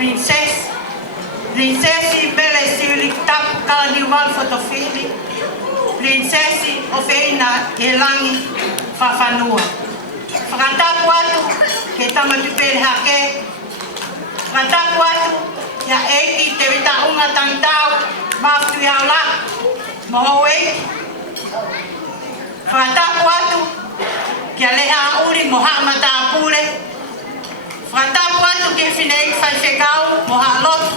Prinsesi Bele Silik Tap Karniwal Fotofili, Prinsesi Ofeina Elangi Fafanua. Fratapu atu ke tamatupele hake, fratapu atu ya eki te wita unga tangtau maftu ya la moho eki. Fratapu atu ke leha uri moha mata apure, fratapu atu ke finei faifekau moha lotu.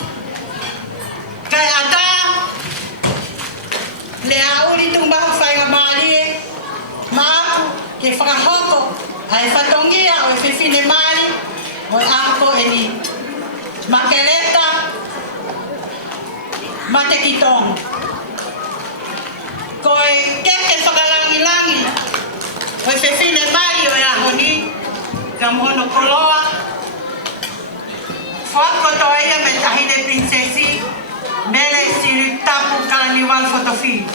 Kai ata lea uri tumba whainga maari maaku ke whakahoko ai whatongia o e whiwhine maari o e ako e ni makeleta mate ki tongu. Ko e keke whakalangi-langi o e whiwhine maari o e aho ni ka mohono koloa whakoto ia me tahine prinsesi Bele Silik Tapu Karniwal Fotofili.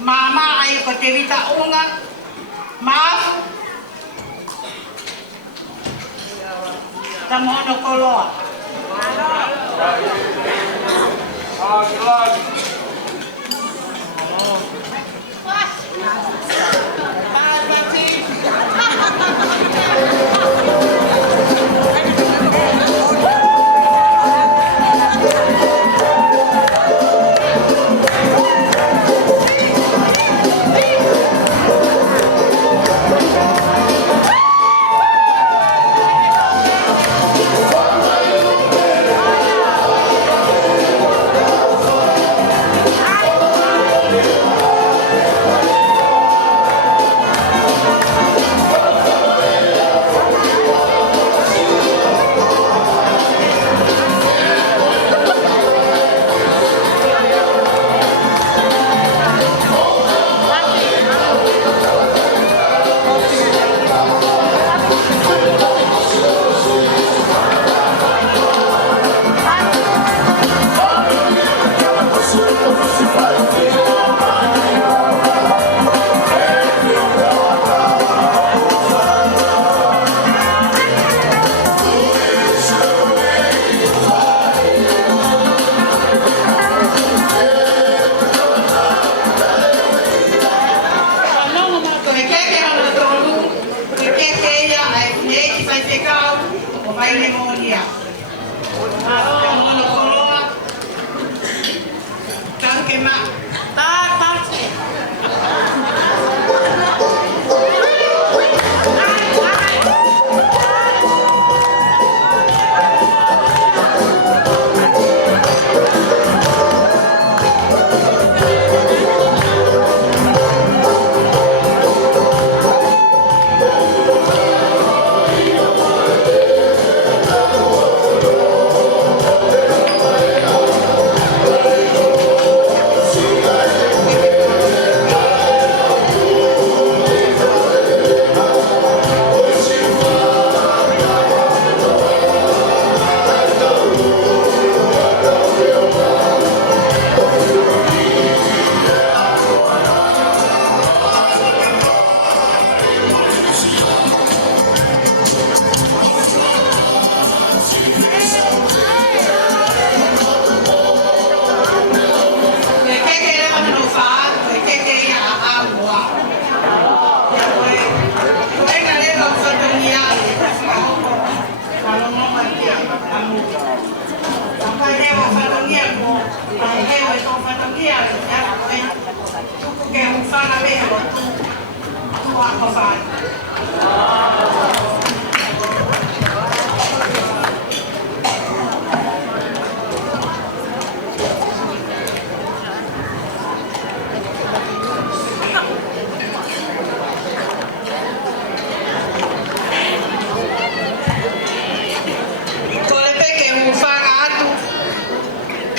Mama ay ko te wita unga maafu tamono koloa. Ai hewa e tō whatongia, tuku ke whanga mea o tu ako whai.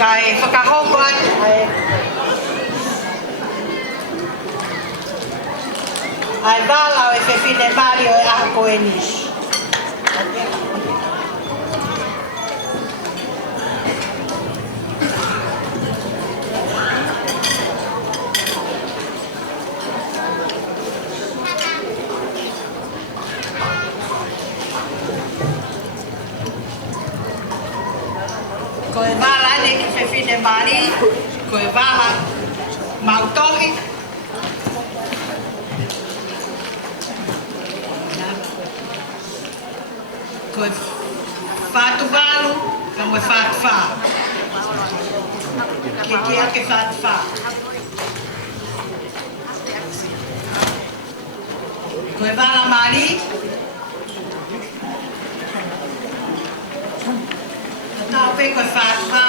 Kai whakahoko atu ai wala o e whewhine mari o e ako e nishi. Ko e wala ne ki whewhine mari, ko e wala mautohi. Ko e whātu walu, ka mo e whātu whā. Ki ake whātu whā. Ko e wala mari, nā pe koe whātu whā,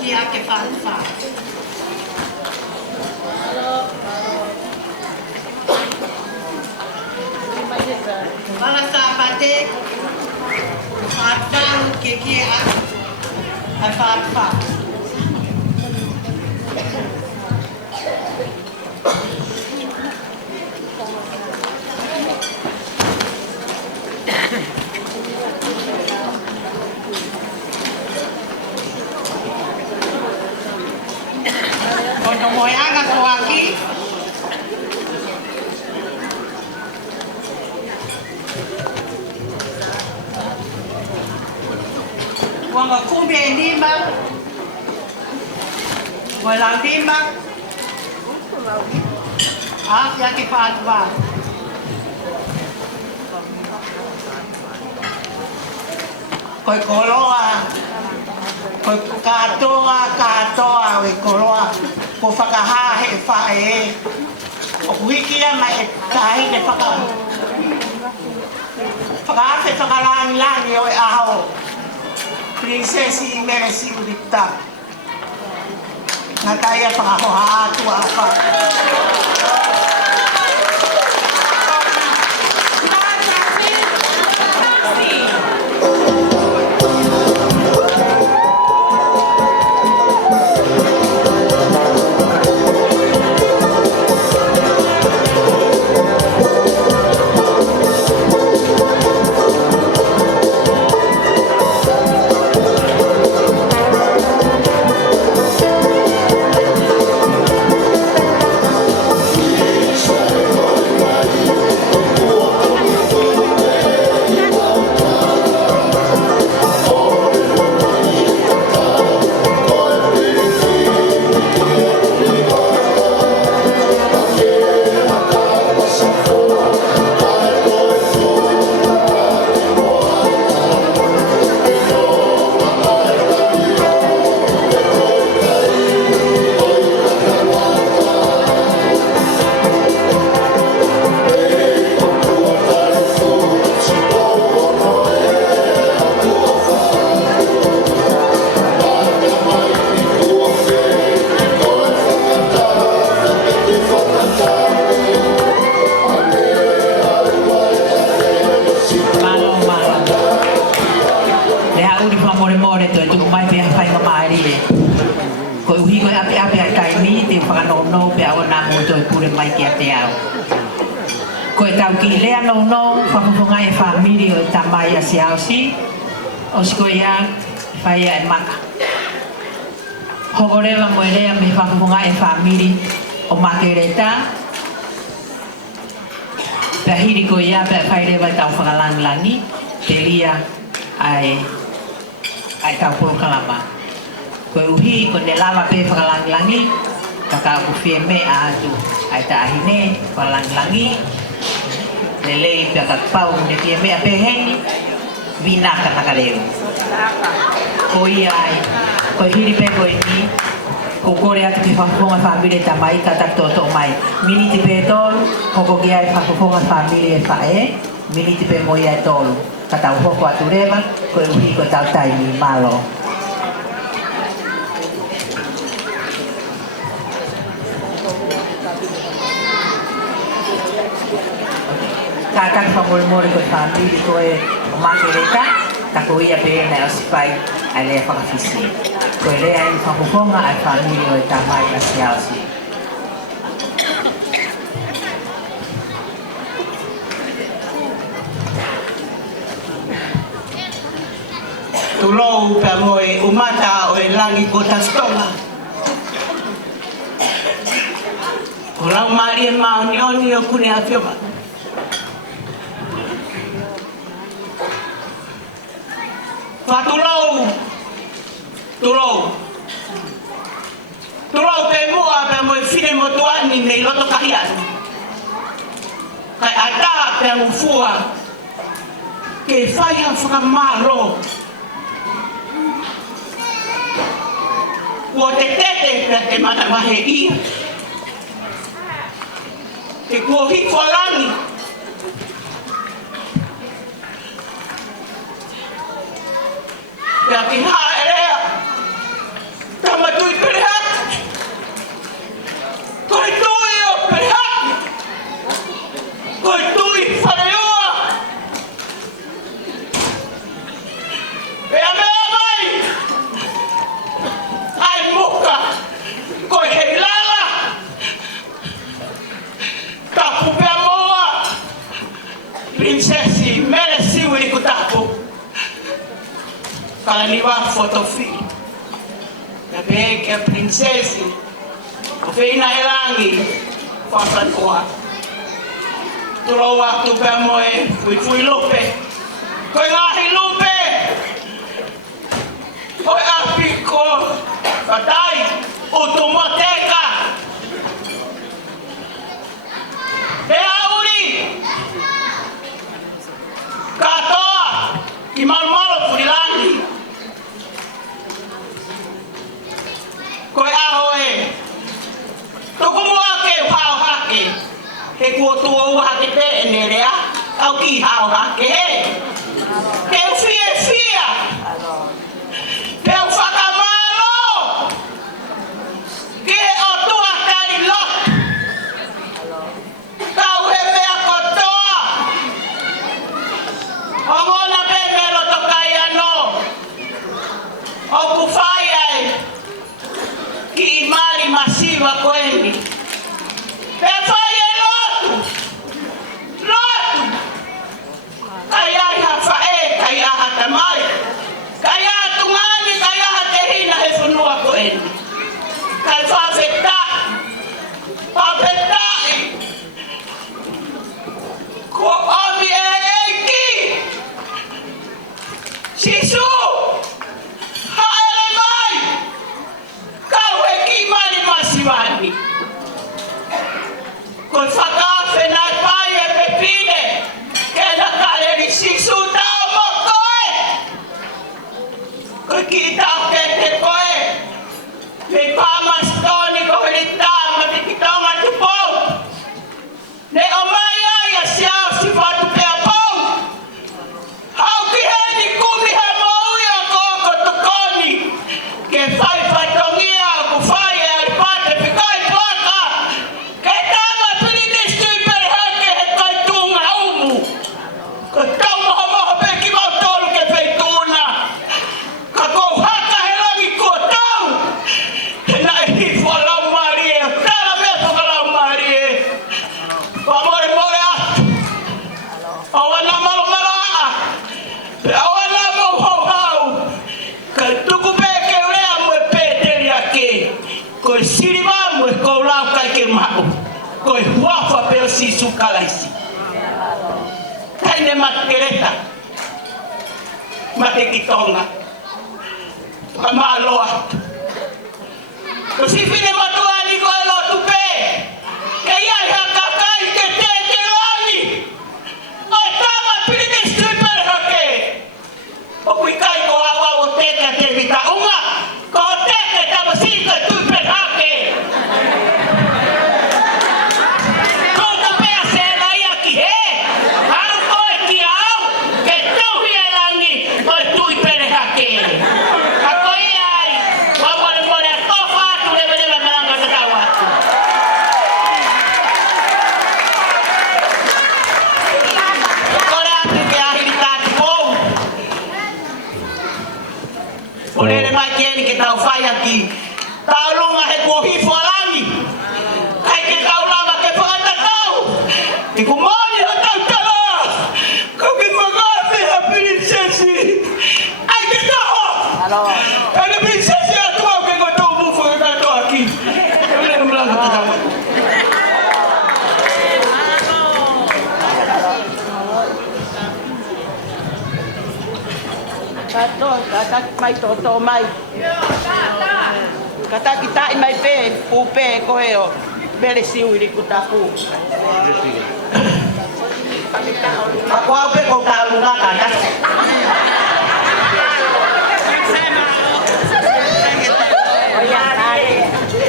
ki ake whātu whā. Wala sāpate, whātu whā, ki ake whātu whā. Kono moeanga ko aki. Wanga kumbi e nima. Moe lau nima. Aki ake whātu wā. Koe koloa. Koe katoa o e koloa. Ko whakahahe e whae e. O kuhikia mai e tahine whakaafe whakalangi o e aho. Prinsesi i mere si urita. Ngā taia whakahoha atua a wha. Ko e tau ki lea no whakapunga e whamiri o tamai a si ausi, o siko ia whai e maka. Hokorewa mo e lea me whakapunga e whamiri o makereta. Pea hiri ko ia pea whai rewa tau whakalangilangi, te lia ai tau polokalama. Ko e uhi ko ne lava pe whakalangilangi, kaka uwhie me a atu ai ta ahine whakalangilangi. Lelei pia kakpau ne pia mea peheni vinaka nakaleu. Ko ia ai Ko hiri pe ko ini. Ko kore atu ki whakufonga whamire tamai ka taktoto mai. Mini te pe tolu, hoko ki ai whakufonga whamire e whae. Mini te pe moi ai tolu. Ka tau hoko atu rewa, ko e uhi ko tau taimi malo. Kakak whamore ko whamire ko e o makereka. Tako ia pe na o sipai ai lea whakawhisi. Ko e lea i whakufonga ai whamiri o e tamai na siausi. Tulou pe moe umata o e langi ko tastonga. Ko lau mari e maoni oni o kune a whioma. Tulou pe mua pe moe fine motuani nei loto kahiani. Kai ata pe ufua ke whaiha whakamaro. Kua te tete pe te mana wahe ia. Ke kua hikwa langi. Pea ki haa erea. Tama tui perehati. Koe tui o perehati. Koe tui whareoa. Pea mea mai. Ai muka. Koe hei lala. Tapu pea moa. Princesi mele siwi ku tapu. Kala ni wa fotofi. Nabe ke princesi. O feina elangi. Fasan koa. Tulo waktu pe moe fui lupe. Koe ngahi lupe. Koe api ko. Patai. Utumoteka. E auri. Katoa. Ki malo furilangi. Koe ahoe. Toko mua ke hao hake. He kua tua ua hake te enerea. Au ki hao hake he. Ke ufia fia. Ke uwhakamalo. Ke o tua kari lot. Kau he mea kotoa. Hongona pe mero tokai ano. O kufai ai. Ki imari masiva kweli. Pefaye lotu. Lotu. Kaya hafae, kaya hatamai. Kaya tungani, kaya hatehina hefunua kweli. Kaya fafeta. Fafeta. Ko omi eeki. Sisu. Haelemai. Kau heki mani masivani. Koi whakawhe nai pai e pepine. Kena kare ni sisu tau mo koe. Koi ki tau kete koe. Me pamas toni koe ni tama te kitonga tupou. Ne o mai ai a siao si whatu pea pou. Hau ki heni kumi he moui o koko tukoni. Ke whai whatongia o ku whai e ai pate pikai paka. Ke tama piritistu i perehake he kai tunga umu. Ko tau moho moho pe ki mau tolu ke peituna. Ka kou haka he langi kua tau. He nai hifo a lau marie. Tala mea toka lau marie. Wa more more atu. Awana malo malaa. Awana mo hau hau. Ka tuku peke rea mwe peteri ake. Koe siriwa mwe kou lau kai ke mau. Koe huafa peo sisu kalaisi. Taine matkereta. Mate kitonga. Kamalo atu. Ko si fine matuani koe lo tupe. Ke iai haka kai ke te langi. Ai tama piritistu i perehake. O kui kai ko awa o teka te vita unga. Ko Oleh mai kini kita ufaya ki taulunga he kuhi fualangi. Hai kita ulama ke fata tau. Ikumoni atau kala. Kau kimagafi hapini sesi. Ai kita ho. Kalau bisa sih aku mau ke kau bufu ke kau aki. Boleh bilang kata. Kata mai toto mai. Kata kita mai pe pupe koeo. Bele siu di kutaku. Aku apa kau tahu nggak kata? Oh ya,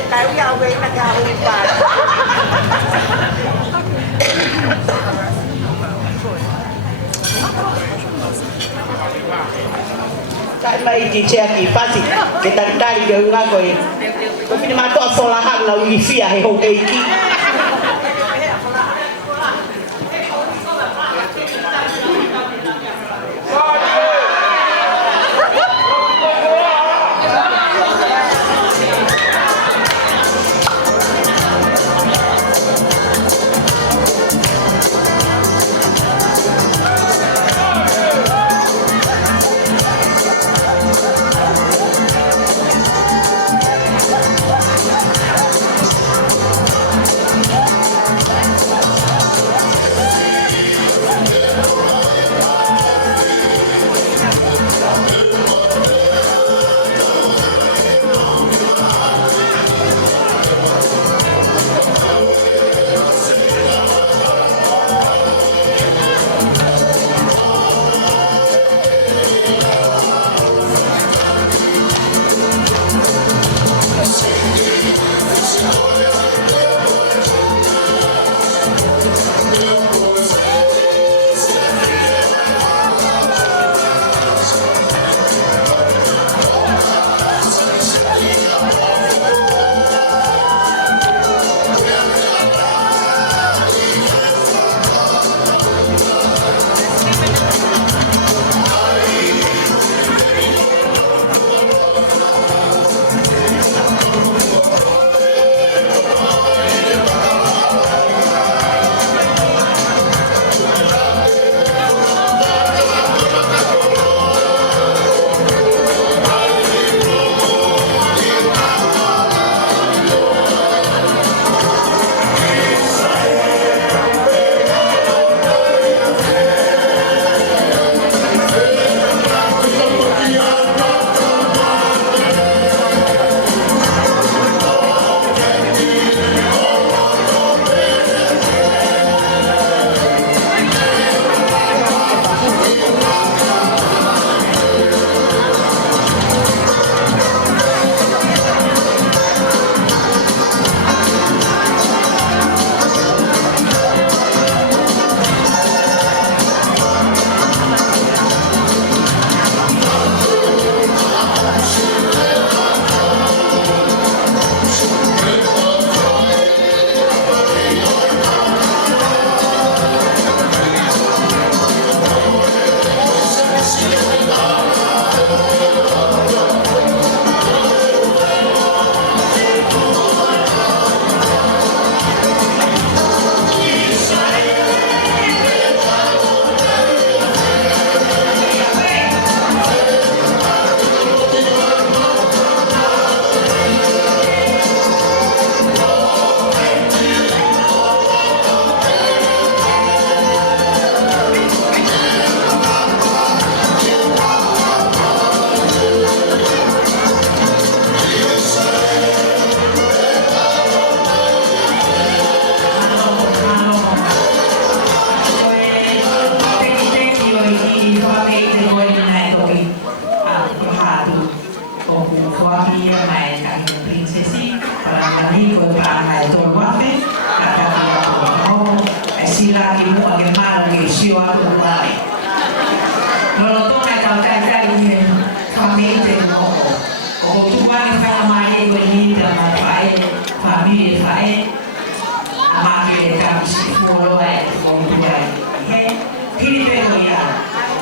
tahu ya we tak tahu apa. Kai mai di ceki pasti kita dari jauh ngakoi. Tapi ni mato solahan la wifi he hokeiki.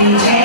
Thì